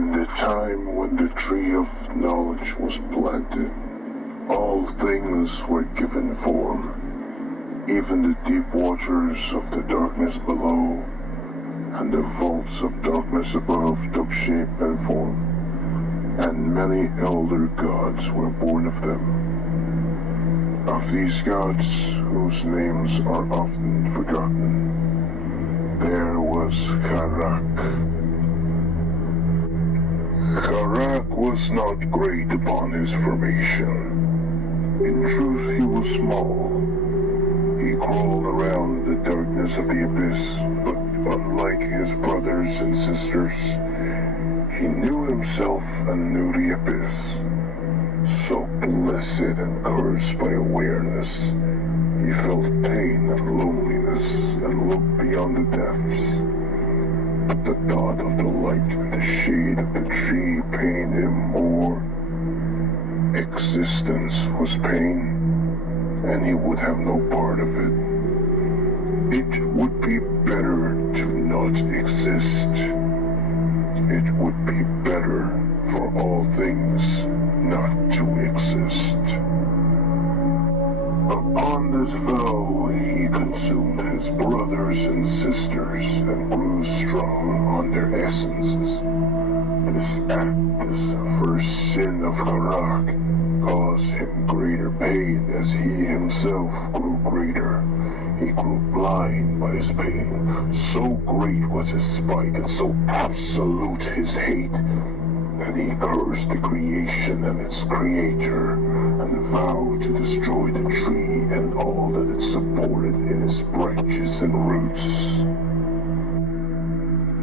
In the time when the tree of knowledge was planted, all things were given form. Even the deep waters of the darkness below and the vaults of darkness above took shape and form, and many elder gods were born of them. Of these gods, whose names are often forgotten, there was Djoric. Djoric was not great upon his formation. In truth, he was small. He crawled around the darkness of the abyss, but unlike his brothers and sisters, he knew himself and knew the abyss. So blessed and cursed by awareness, he felt pain and loneliness and looked beyond the depths. But the thought of the light and the shade of the tree pained him more. Existence was pain, and he would have no part of it. It would be better to not exist. It would be better for all things not to exist. Upon this vow, he consumed his brothers and sisters and grew strong on their essences. This act, this first sin of Djoric, caused him greater pain as he himself grew greater. He grew blind by his pain. So great was his spite and so absolute his hate that he cursed the creation and its creator and vowed to destroy the tree and all that it supported in its branches and roots.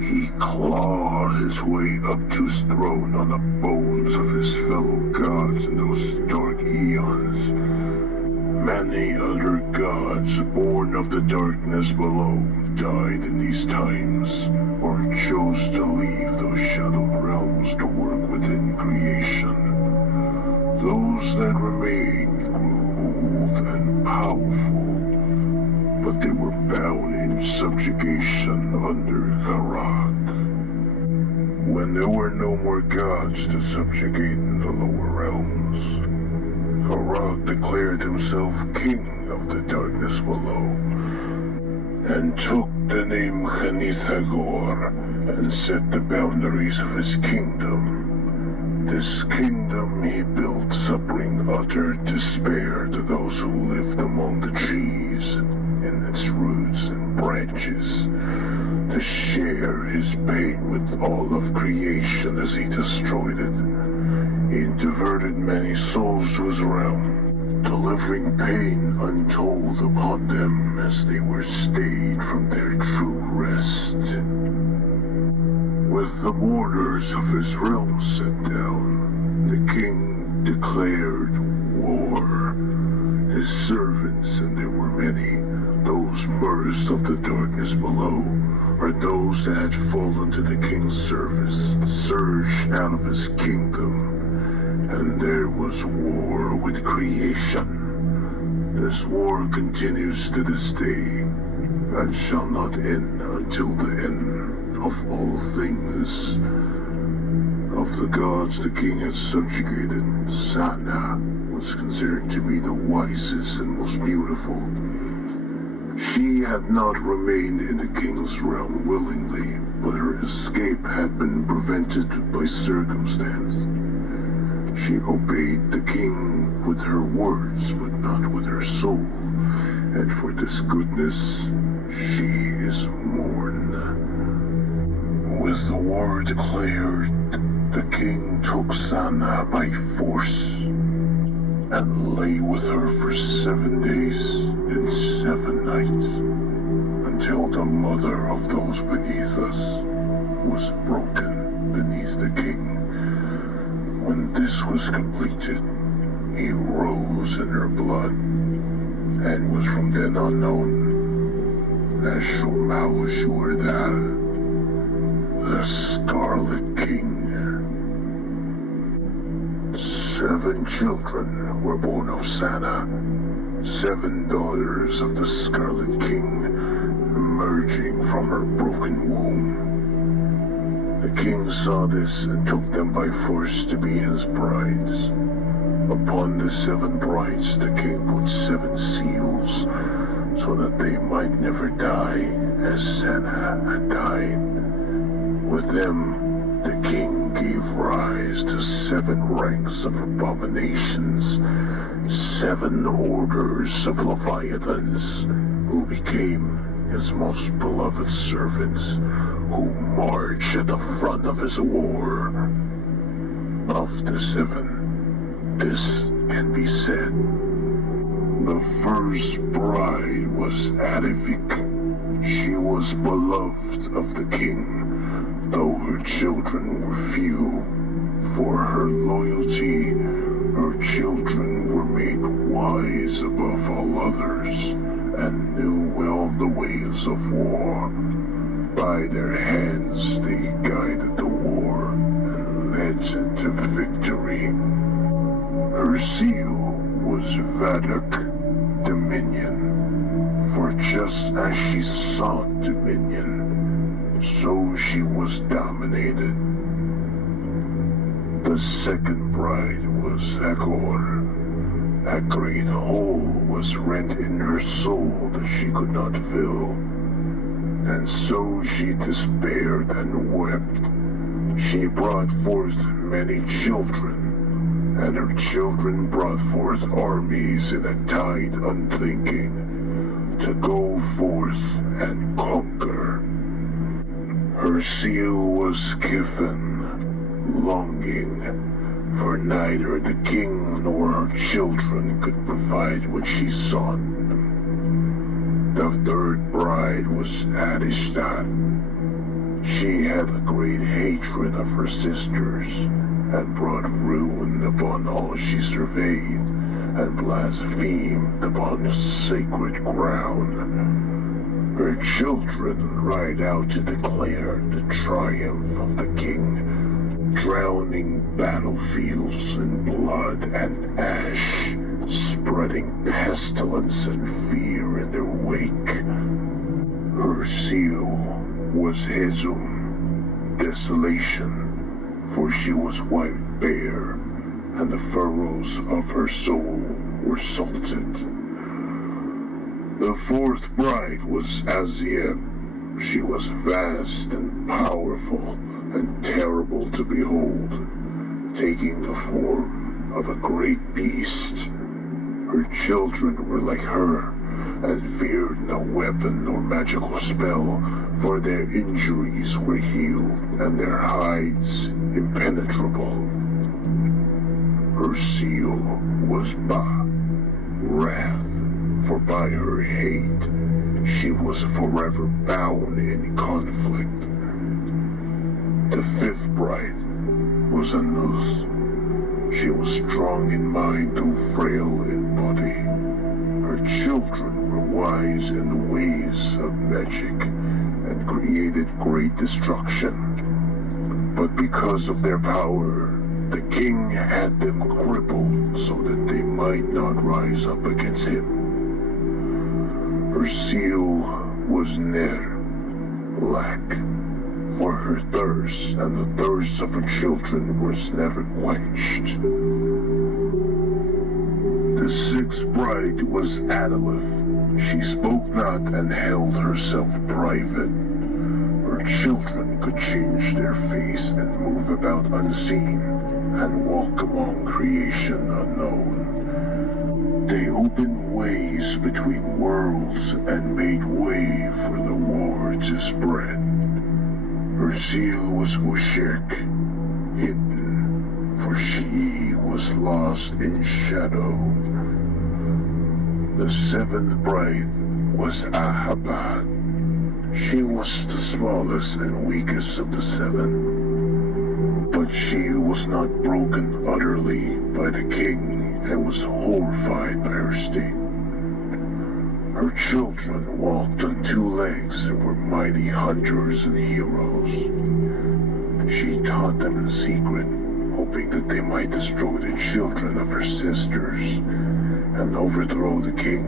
He clawed his way up to his throne on the bones of his fellow gods in those dark eons. Many other gods born of the darkness below died in these times, or chose to leave those shadowed realms to work within creation. Those that remained grew old and powerful, but they were bound in subjugation under Djoric. When there were no more gods to subjugate in the lower realms, Djoric declared himself king of the darkness below, and took the name Hanithagor and set the boundaries of his kingdom. This kingdom he built to bring utter despair to those who lived among the trees, in its roots and branches, to share his pain with all of creation as he destroyed it. He diverted many souls to his realm, delivering pain untold upon them as they were stayed from their true rest. With the borders of his realm set down, the king declared war. His servants, and there were many, those births of the darkness below, or those that had fallen to the king's service, surged out of his kingdom. And there was war with creation. This war continues to this day, and shall not end until the end of all things. Of the gods the king had subjugated, Sana was considered to be the wisest and most beautiful. She had not remained in the king's realm willingly, but her escape had been prevented by circumstance. She obeyed the king with her words, but not with her soul, and for this goodness she is mourned. With the war declared, the king took Sana by force, and lay with her for 7 days and 7 nights, until the mother of those beneath us was broken beneath the king. When this was completed, he rose in her blood, and was from then on known as Shurmaushurdal, the Scarlet King. 7 children were born of Sana, 7 daughters of the Scarlet King, emerging from her broken womb. The king saw this and took them by force to be his brides. Upon the 7 brides the king put 7 seals, so that they might never die, as Senna had died. With them, the king gave rise to 7 ranks of abominations, 7 orders of leviathans, who became his most beloved servants, who march at the front of his war. Of the 7, this can be said. The first bride was Adivik. She was beloved of the king, though her children were few. For her loyalty, her children were made wise above all others, and knew well the ways of war. By their hands they guided the war and led to victory. Her seal was Vadak, dominion, for just as she sought dominion, so she was dominated. The second bride was Agor. A great hole was rent in her soul that she could not fill, and so she despaired and wept. She brought forth many children, and her children brought forth armies in a tide unthinking, to go forth and conquer. Her seal was Kiffin, longing, for neither the king nor her children could provide what she sought. The third bride was Adishtat. She had a great hatred of her sisters, and brought ruin upon all she surveyed, and blasphemed upon the sacred ground. Her children ride out to declare the triumph of the king, drowning battlefields in blood and ash, spreading pestilence and fear in their wake. Her seal was Hezum, desolation, for she was wiped bare, and the furrows of her soul were salted. The fourth bride was Azieb. She was vast and powerful, and terrible to behold, taking the form of a great beast. Her children were like her, and feared no weapon nor magical spell, for their injuries were healed, and their hides impenetrable. Her seal was Ba, wrath, for by her hate she was forever bound in conflict. The fifth bride was Anuth. She was strong in mind though frail in body. Her children were wise in the ways of magic and created great destruction. But because of their power, the king had them crippled so that they might not rise up against him. Her seal was Ner, lack, for her thirst and the thirst of her children was never quenched. The sixth bride was Adalith. She spoke not and held herself private. Her children could change their face and move about unseen, and walk among creation unknown. They opened ways between worlds and made way for the war to spread. Her seal was Ushek, hidden, for she was lost in shadow. The seventh bride was Ahabad. She was the smallest and weakest of the seven, but she was not broken utterly by the king and was horrified by her state. Her children walked on 2 legs and were mighty hunters and heroes. She taught them in secret, hoping that they might destroy the children of her sisters and overthrow the king.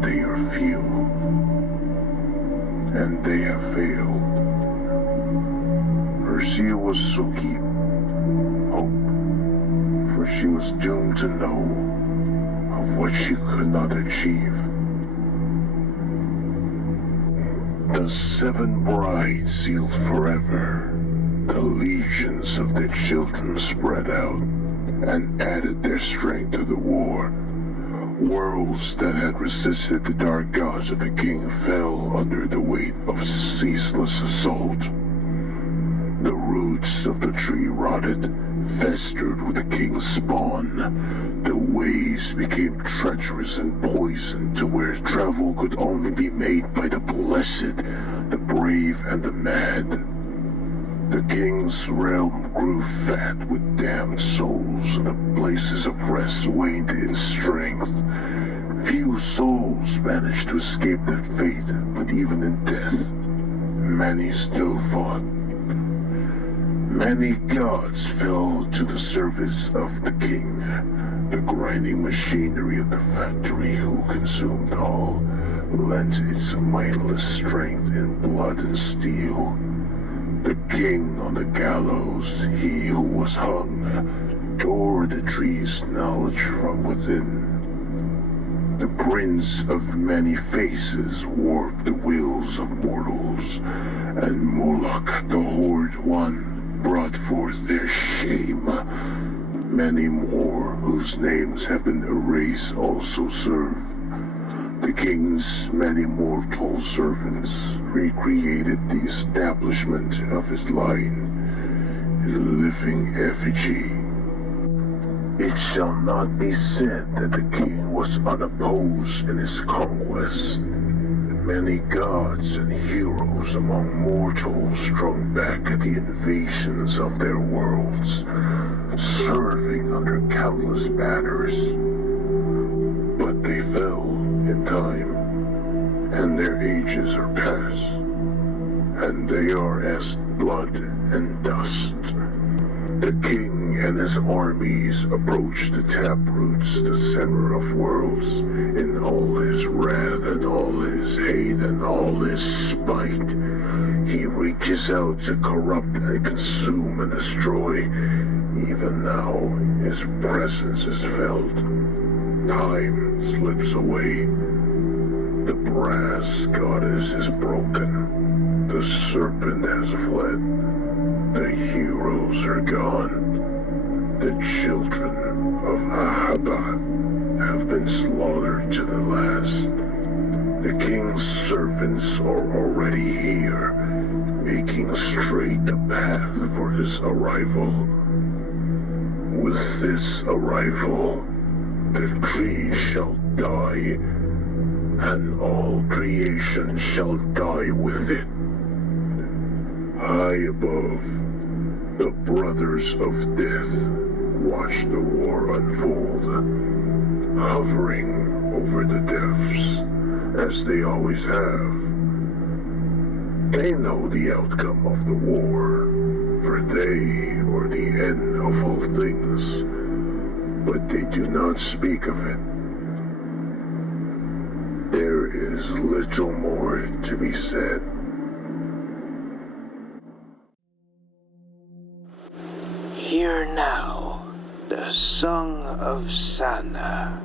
They are few, and they have failed. mercy was Suki. Hope, for she was doomed to know of what she could not achieve. The 7 brides sealed forever. The legions of their children spread out and added their strength to the war. Worlds that had resisted the dark gods of the king fell under the weight of ceaseless assault. The roots of the tree rotted, festered with the king's spawn. The ways became treacherous and poisoned to where travel could only be made by the blessed, the brave, and the mad. The king's realm grew fat with damned souls, and the places of rest waned in strength. Few souls managed to escape that fate, but even in death, many still fought. Many gods fell to the service of the king. The grinding machinery of the factory who consumed all lent its mindless strength in blood and steel. The king on the gallows, he who was hung, tore the tree's knowledge from within. The prince of many faces warped the wills of mortals, and Moloch, the Horde One, brought forth their shame. Many more whose names have been erased also serve. The king's many mortal servants recreated the establishment of his line in living effigy. It shall not be said that the king was unopposed in his conquest. Many gods and heroes among mortals strung back at the invasions of their worlds, serving under countless banners. But they fell in time, and their ages are past, and they are as blood and dust. The king and his armies approach the taproots, the center of worlds, in all his wrath and all his hate and all his spite. He reaches out to corrupt and consume and destroy. Even now, his presence is felt. Time slips away. The brass goddess is broken. The serpent has fled. The heroes are gone. The children of Ahaba have been slaughtered to the last. The king's servants are already here, making straight the path for his arrival. With this arrival, the tree shall die, and all creation shall die with it. High above, the brothers of death watch the war unfold, hovering over the depths, as they always have. They know the outcome of the war, for they are the end of all things, but they do not speak of it. There is little more to be said. Hear now the Song of Sana.